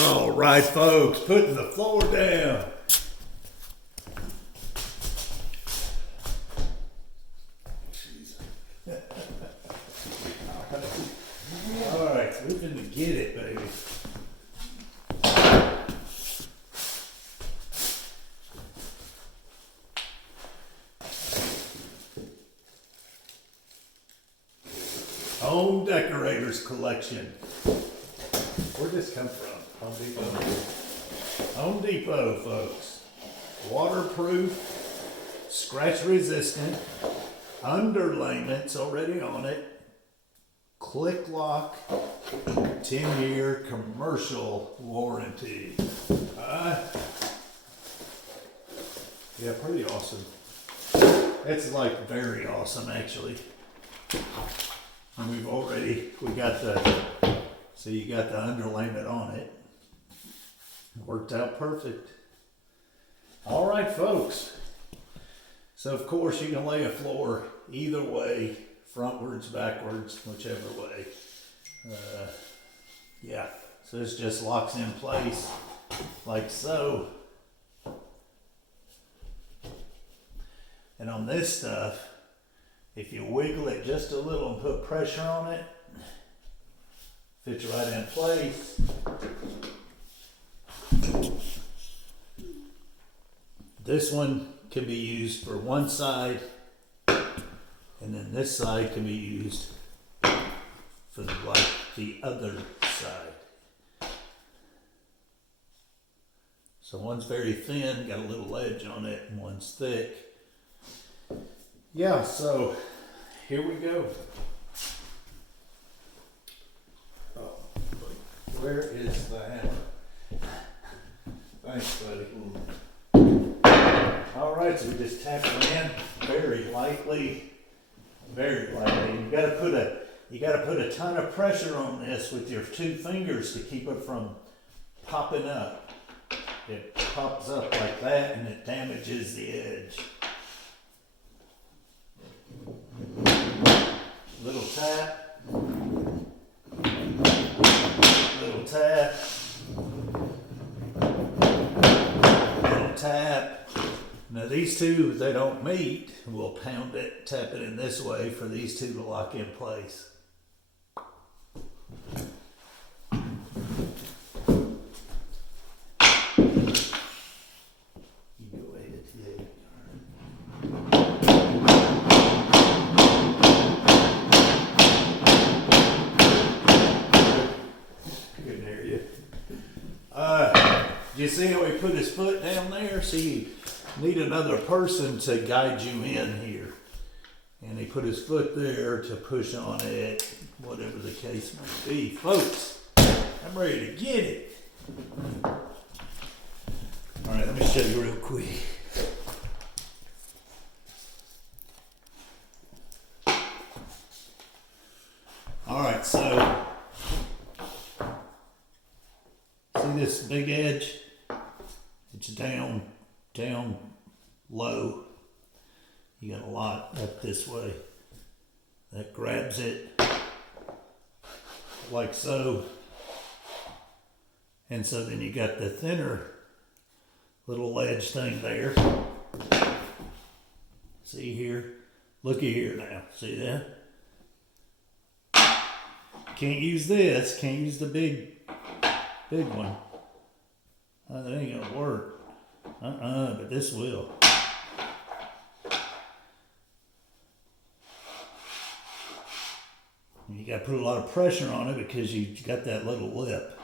All right, folks, putting the floor down. All right, so we're gonna get it, baby. Home Decorators Collection. Where'd this come from? Home Depot. Home Depot, folks. Waterproof, scratch resistant, underlayments already on it, click lock, 10-year commercial warranty. Yeah, pretty awesome. It's like very awesome, actually. And we got the, so you got the underlayment on it. Worked out perfect. All right, folks. So of course you can lay a floor either way, frontwards, backwards, whichever way. Yeah, so this just locks in place like so. And on this stuff, if you wiggle it just a little and put pressure on it, fits right in place. This one can be used for one side, and then this side can be used for the other side. So one's very thin, got a little edge on it, and one's thick. Yeah, so here we go. Oh, where is the hammer? Thanks, buddy. All right, so we just tap it in very lightly, very lightly. You gotta put a ton of pressure on this with your two fingers to keep it from popping up. It pops up like that, and it damages the edge. Little tap, little tap, little tap. Now these two, they don't meet. We'll pound it, tap it in this way for these two to lock in place. You see how he put his foot down there? See, you need another person to guide you in here. And he put his foot there to push on it, whatever the case may be. Folks, I'm ready to get it. All right, let me show you real quick. All right, so see this big edge? It's down low. You got a lot up this way. That grabs it like so. And so then you got the thinner little ledge thing there. See here? Looky here now. See that? Can't use this. Can't use the big one. That ain't gonna work. But this will. And you gotta put a lot of pressure on it because you got that little lip.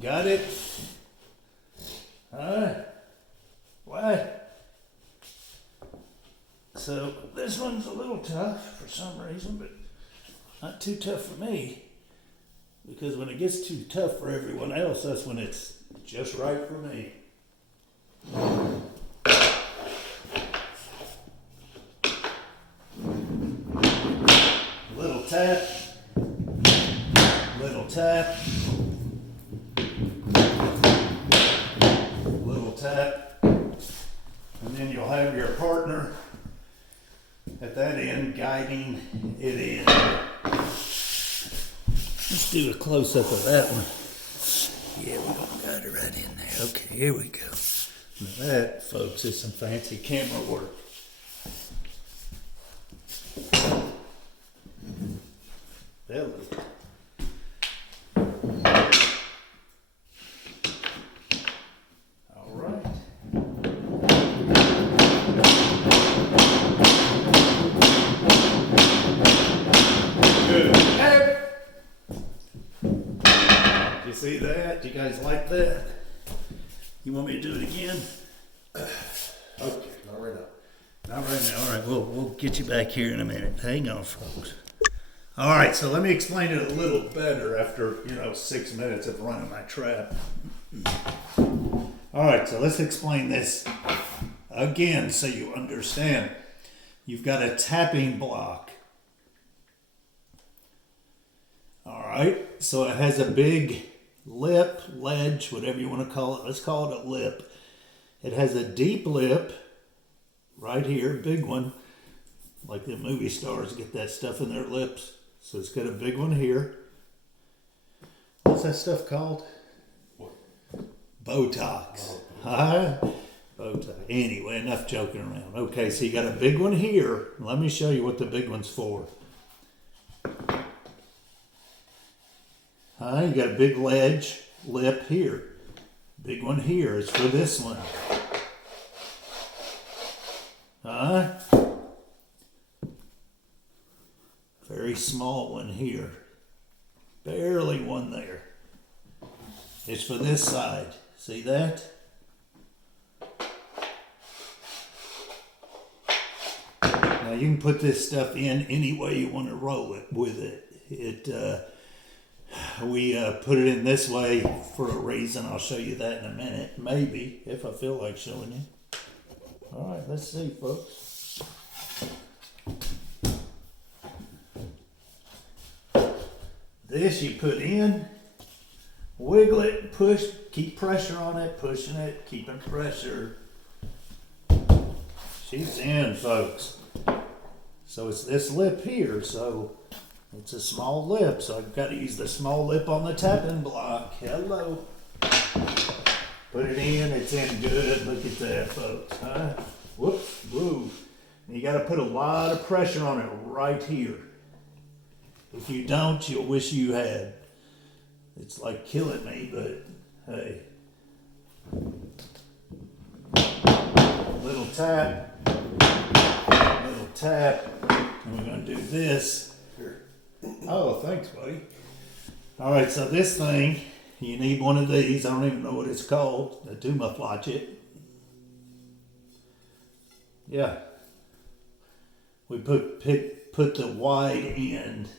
Got it? What? So this one's a little tough for some reason, but not too tough for me. Because when it gets too tough for everyone else, that's when it's just right for me. Little tap, little tap, little tap, and then you'll have your partner at that end in, guiding it in. Let's do a close-up of that one. Yeah, we're gonna guide it right in there. Okay, here we go. Now that, folks, is some fancy camera work. Belly. All right. Good. You see that? You guys like that? You want me to do it again? Okay, not right now. Not right now. All right, we'll get you back here in a minute. Hang on, folks. All right, so let me explain it a little better after 6 minutes of running my trap. All right, so let's explain this again so you understand. You've got a tapping block. All right, so it has a big lip, ledge, whatever you want to call it. Let's call it a lip. It has a deep lip right here, big one, like the movie stars get that stuff in their lips. So it's got a big one here. What's that stuff called? What? Botox. Huh? Botox. Anyway, enough joking around. Okay, so you got a big one here. Let me show you what the big one's for. You got a big ledge, lip here. Big one here is for this one. Very small one here. Barely one there. It's for this side. See that? Now you can put this stuff in any way you want to roll it with it. We put it in this way for a reason. I'll show you that in a minute. Maybe, if I feel like showing you. All right, let's see, folks. This you put in, wiggle it, push, keep pressure on it, pushing it, keeping pressure. She's in, folks. So it's this lip here, so it's a small lip, so I've got to use the small lip on the tapping block. Hello. Put it in, it's in good. Look at that, folks. Whoops, woo. And you got to put a lot of pressure on it right here. If you don't, you'll wish you had. It's like killing me, but hey. Little tap, and we're going to do this. Here. Oh, thanks, buddy. All right, so this thing, you need one of these. I don't even know what it's called. The Duma Flotchet. Yeah. We put the wide end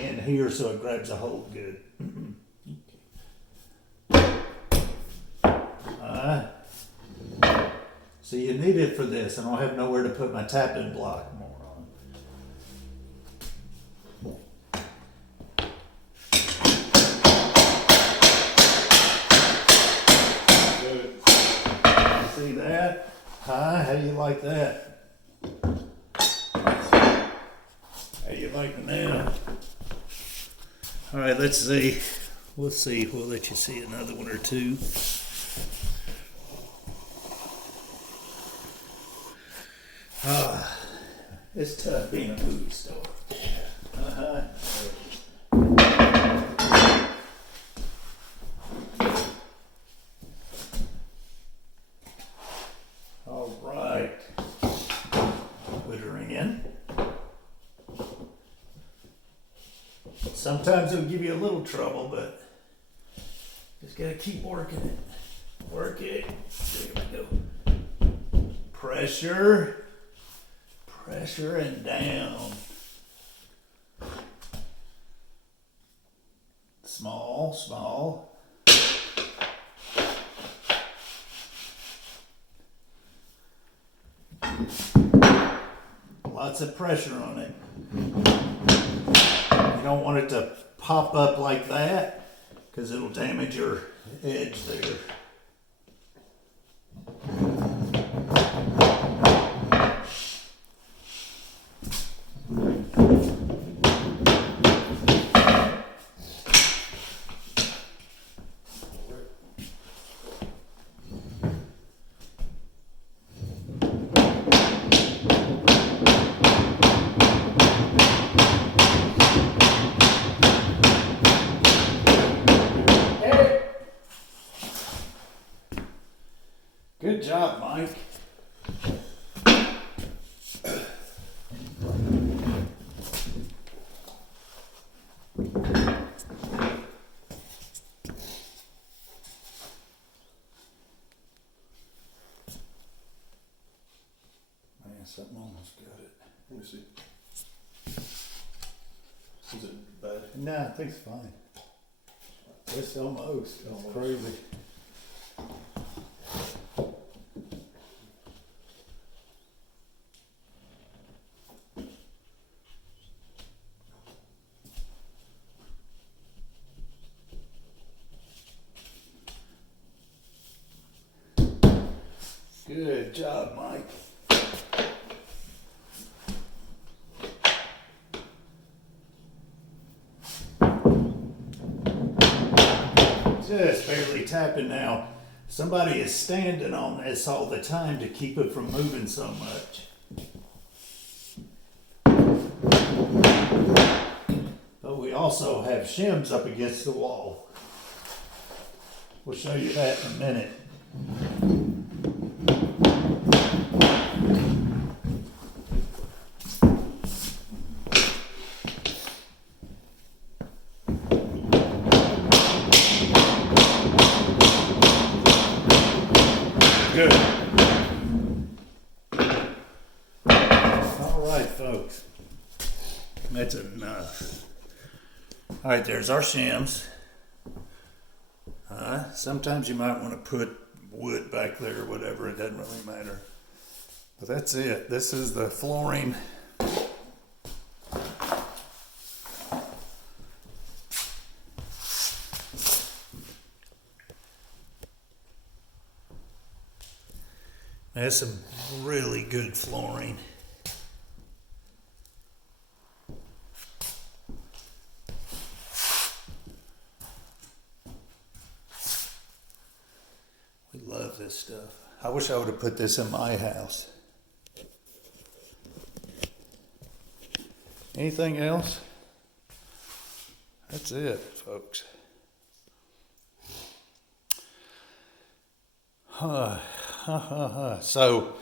in here so it grabs a hold good. So you need it for this. I don't have nowhere to put my tapping block more on. Good. See that? How do you like that? How you like it now? All right, let's see. We'll see. We'll let you see another one or two. It's tough being a movie star. All right. Put her in. Sometimes it'll give you a little trouble, but just gotta keep working it. Work it. There we go. Pressure. Pressure and down. Small, small. Lots of pressure on it. You don't want it to pop up like that because it'll damage your edge there. Nah, I think it's fine. It's almost. It's crazy. Good job, Mike. Just barely tapping now. Somebody is standing on this all the time to keep it from moving so much. But we also have shims up against the wall. We'll show you that in a minute. Good. All right, folks. That's enough. All right, there's our shims. Sometimes you might want to put wood back there or whatever. It doesn't really matter. But that's it. This is the flooring. That's some really good flooring. We love this stuff. I wish I would have put this in my house. Anything else? That's it, folks. So,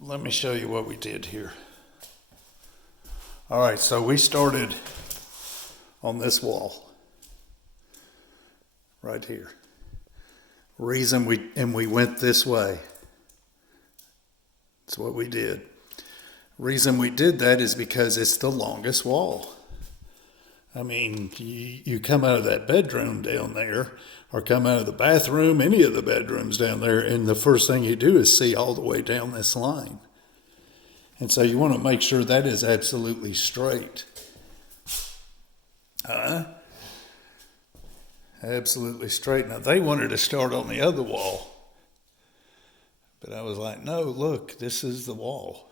let me show you what we did here. All right, so we started on this wall right here. Reason we went this way. That's what we did. Reason we did that is because it's the longest wall. I mean, you come out of that bedroom down there, or come out of the bathroom, any of the bedrooms down there, and the first thing you do is see all the way down this line. And so you want to make sure that is absolutely straight. Absolutely straight. Now, they wanted to start on the other wall. But I was like, no, look, this is the wall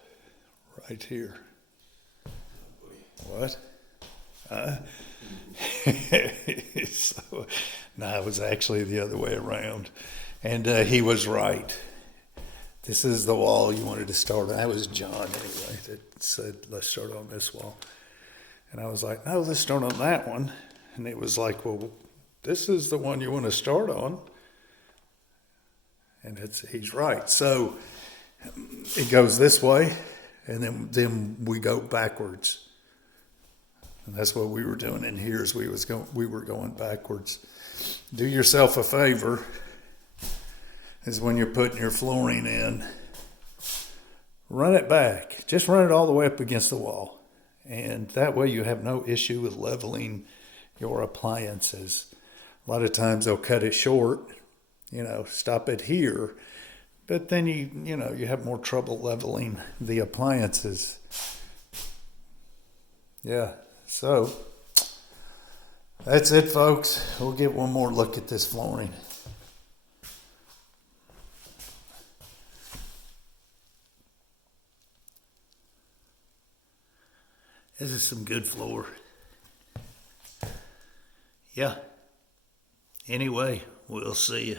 right here. What? So, no, it was actually the other way around. And he was right. This is the wall you wanted to start on. That was John, anyway, that said, let's start on this wall. And I was like, no, let's start on that one. And it was like, well, this is the one you want to start on. And he's right. So it goes this way, and then we go backwards. And that's what we were doing in here, is we were going backwards. Do yourself a favor, is when you're putting your flooring in, run it back. Just run it all the way up against the wall. And that way you have no issue with leveling your appliances. A lot of times they'll cut it short, stop it here. But then you have more trouble leveling the appliances. Yeah. So, that's it, folks. We'll get one more look at this flooring. This is some good floor. Yeah. Anyway, we'll see you.